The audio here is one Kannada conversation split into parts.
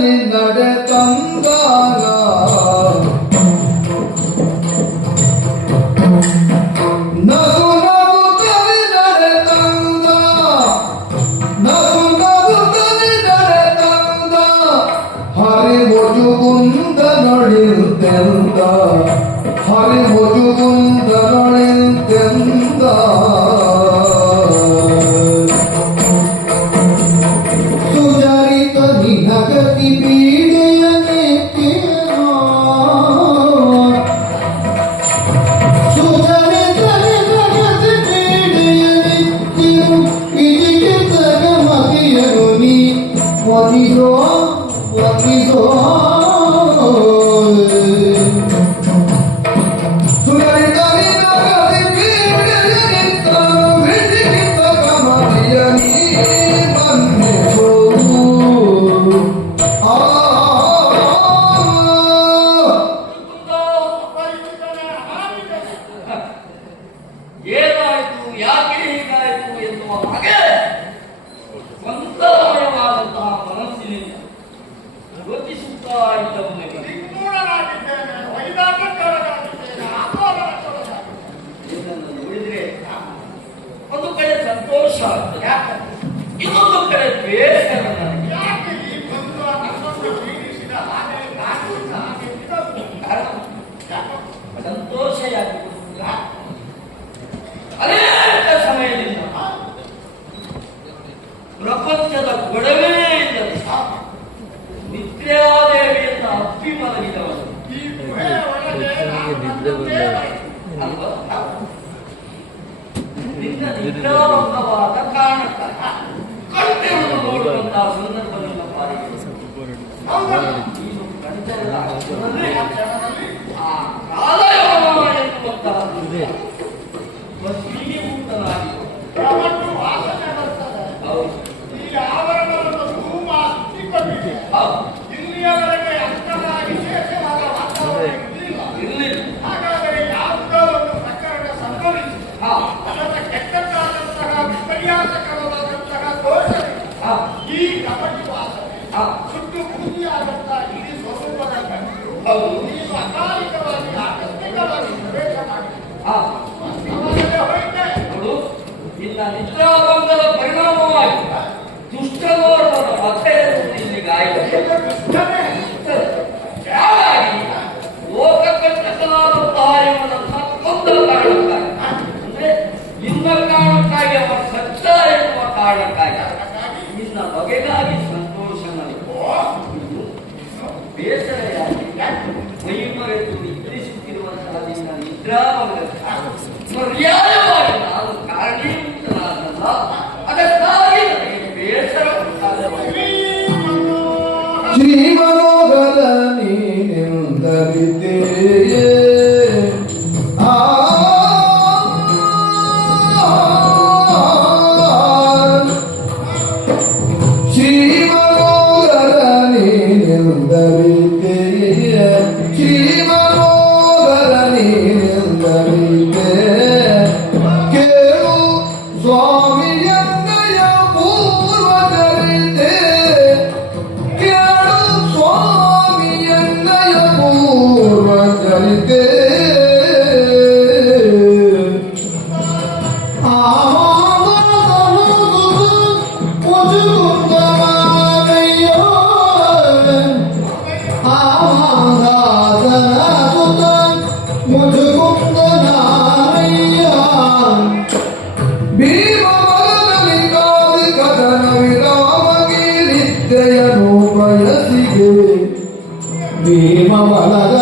நின்னொடு தொங்கோ ಸಾಧ್ಯ ಇನ್ನೊಂದು ಕಡೆ ದ್ವೇಷ ಸಂತೋಷ ಯಾಕೆ ಅನೇಕ ಸಮಯದಿಂದ ಪ್ರಪಂಚದ ಗೊಡವೆಯಿಂದ ನಿತ್ಯಾದೇವಿಯನ್ನು ಅಪ್ಪಿ ಮಲಗಿದವರು ನಿನ್ನ ವಿಜ್ಞಾನವಾದ ಕಾರಣಕ್ಕಾಗಿ ಕಲ್ಪೆಯನ್ನು ನೋಡುವಂತಹ ಸಂದರ್ಭಗಳ ಪಾಲಿಗೆ ನೀನು ಕಂಡಲ್ಲ ಆ ಕಾಲಯವ ಎನ್ನುವಂತಹ ಬಸ್ವೀಭೂತನಾಗಿ ಪ್ರಮಟ್ಟು पालन अभी Devi Devi Mamalada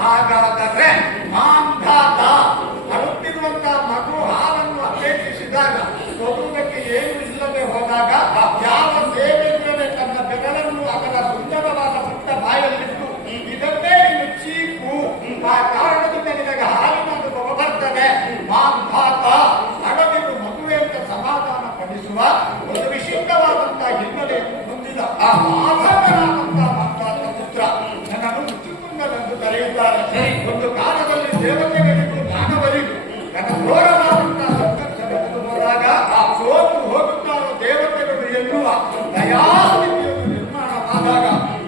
Magadré. Tá 있습니다.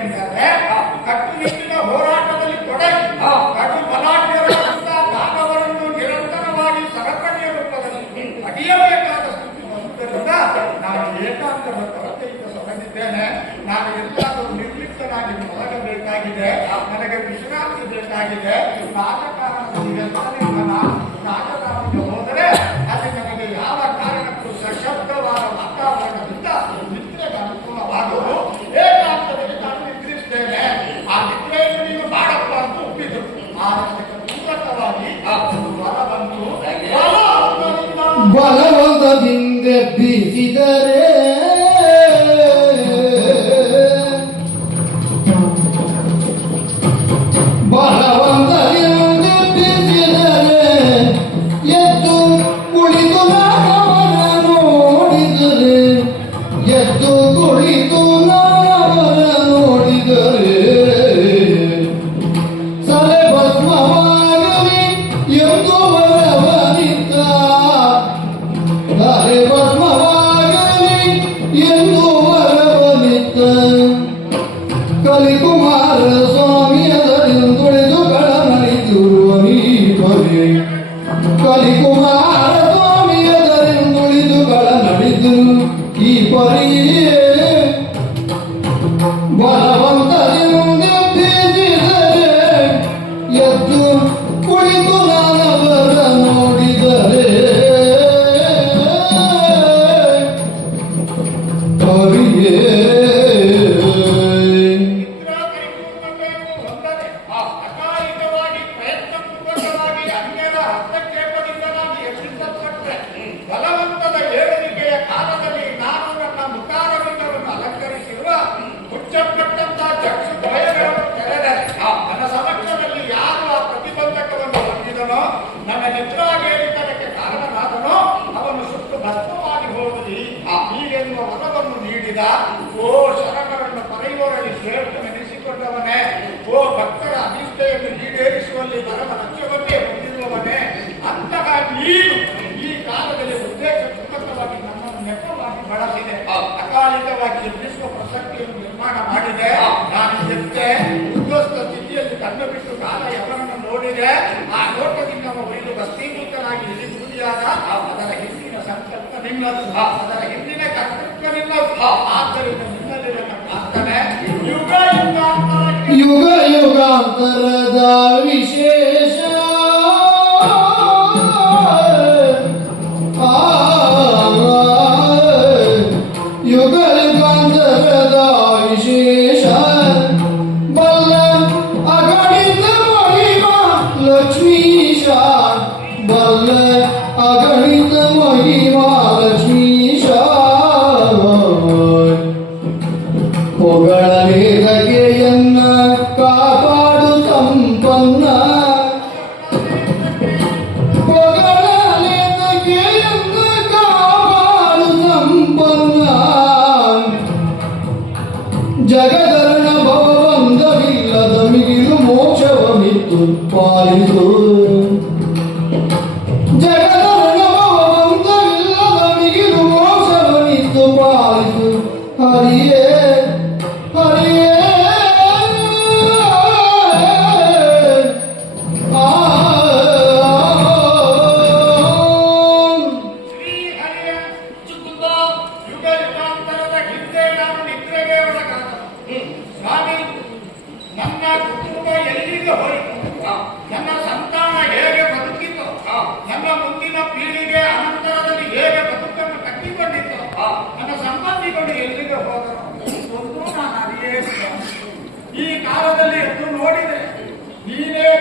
ಅಂತಂದ್ರೆ ಕಟ್ಟುನಿಟ್ಟಿನ ಹೋರಾಟದಲ್ಲಿ ತೊಡಗಿ ಕಡು ಬಲಾಢ್ಯರ ಲಾಭಗಳನ್ನು ನಿರಂತರವಾಗಿ ಸರಪಣಿಯ ರೂಪದಲ್ಲಿ ಅಡಿಯಬೇಕಾದ ಸ್ಥಿತಿ ಬಂದುದರಿಂದ ನಾನು ಏಕಾಂತದ ಕೊರತೆಯಿಂದ ಸೊಗದಿದ್ದೇನೆ ನಾನು ಎಲ್ಲಾದರೂ ನಿರ್ಲಿಪ್ತನಾಗಿ ಮಲಗಬೇಕಾಗಿದೆ. ನನಗೆ ವಿಶ್ರಾಂತಿ ಬೇಕಾಗಿದೆ. Get. परी ಸಂಕಲ್ಪವಾಗಿ ಬುದ್ಧಿಯಾದ ಅದರ ಹಿಂದಿನ ಸಂಕಲ್ಪ ನಿಮ್ಮದು ಅದರ ಹಿಂದಿನ ಕರ್ತೃತ್ವ ನಿಮ್ಮದು ಆದ್ದರಿಂದ ನಿಮ್ಮಲ್ಲಿರತಕ್ಕಂತನೇ ಯುಗ ಯುಗಾಂತರ ಯುಗ ಯುಗಾಂತರದಾರಿ do pó. ಈ ಕಾಲದಲ್ಲಿ ಎದ್ದು ನೋಡಿದೆ. ನೀನೇ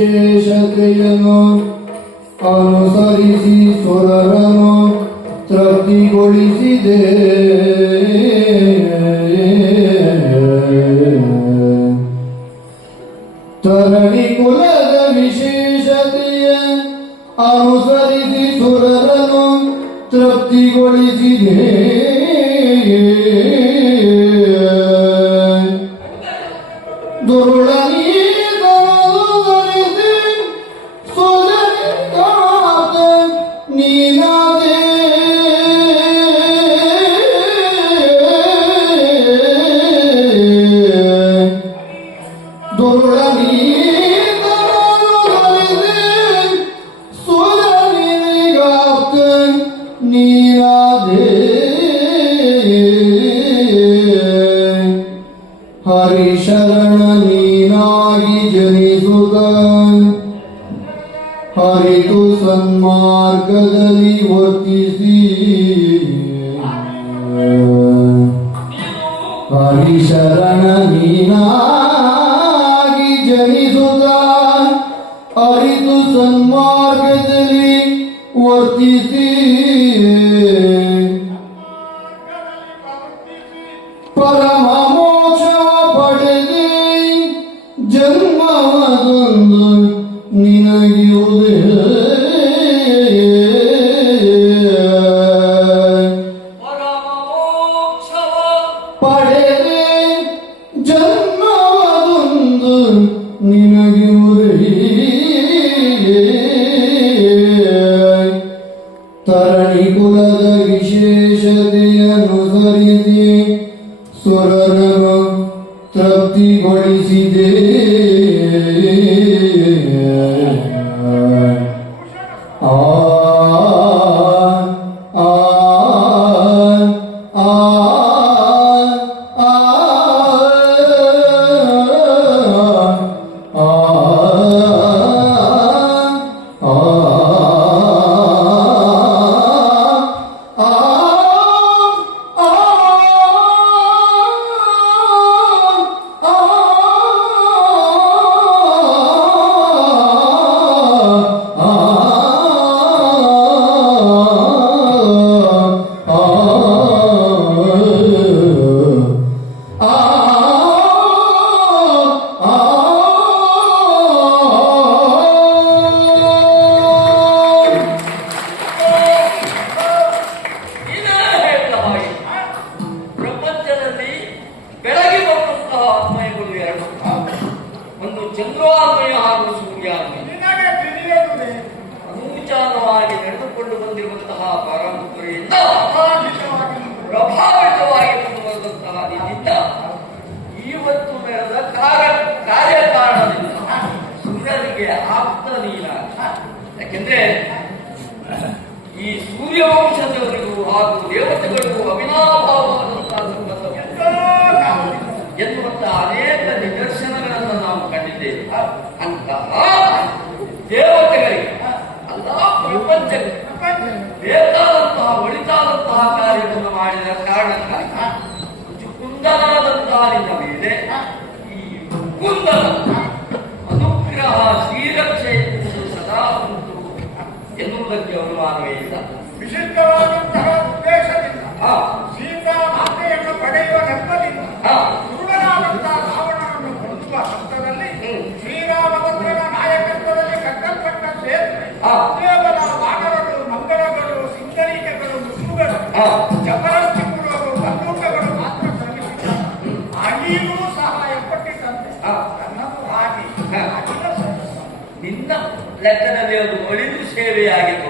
ವಿಶೇಷತೆಯನ್ನು ಅನುಸರಿಸಿ ಸುರರನು ತೃಪ್ತಿಗೊಳಿಸಿದೆ. Murti Sri कहा ಮದುವೆಯಾಗಿತ್ತು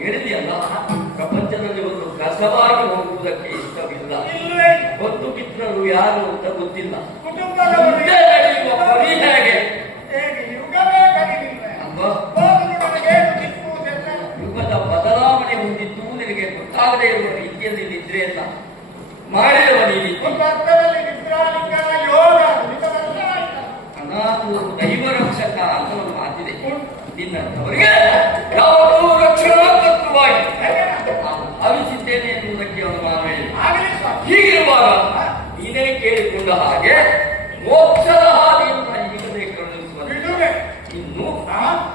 ಹೇಳಿದೆಯಲ್ಲ ಪ್ರಪಂಚದಲ್ಲಿ ಒಂದು ಕಸವಾಗಿ ಹೋಗುವುದಕ್ಕೆ ಇಷ್ಟವಿಲ್ಲ. ಒಂದು ಮಿತ್ರರು ಯಾರು ಅಂತ ಗೊತ್ತಿಲ್ಲ. ಕುಟುಂಬ ಹಾಗೆ ಮೋಕ್ಷದ ಹಾದಿಯನ್ನು ಹಿಡಿಯಬೇಕು ಅನ್ನಿಸುವ ಇನ್ನು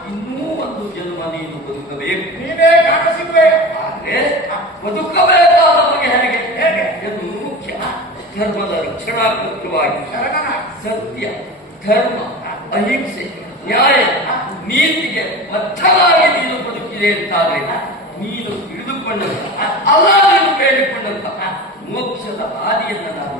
ಇನ್ನೂ ಒಂದು ಜನ್ಮ ನೀನು ಬದುಕಬೇಕು. ನೀವೇ ಕಾಣಿಸಿದ್ರೆ ಆದ್ರೆ ಬದುಕಬೇಕಾದ ನಮಗೆ ಹೇಗೆ? ಹೇಗೆ? ಎಂದು ಮುಖ್ಯ ಧರ್ಮದ ರಕ್ಷಣಾ ಕೃತ್ಯವಾಗಿ ಸತ್ಯ ಧರ್ಮ ಅಹಿಂಸೆ ನ್ಯಾಯ ನೀತಿಗೆ ಬದ್ಧವಾಗಿ ನೀನು ಬದುಕಿದೆ ಅಂತಾದ್ರೆ ನೀನು ಹಿಡಿದುಕೊಂಡಂತ ಅಲ್ಲ ನೀನು ಬೇಡಿಕೊಂಡಂತಹ ಮೋಕ್ಷದ ಹಾದಿಯನ್ನು ನಾನು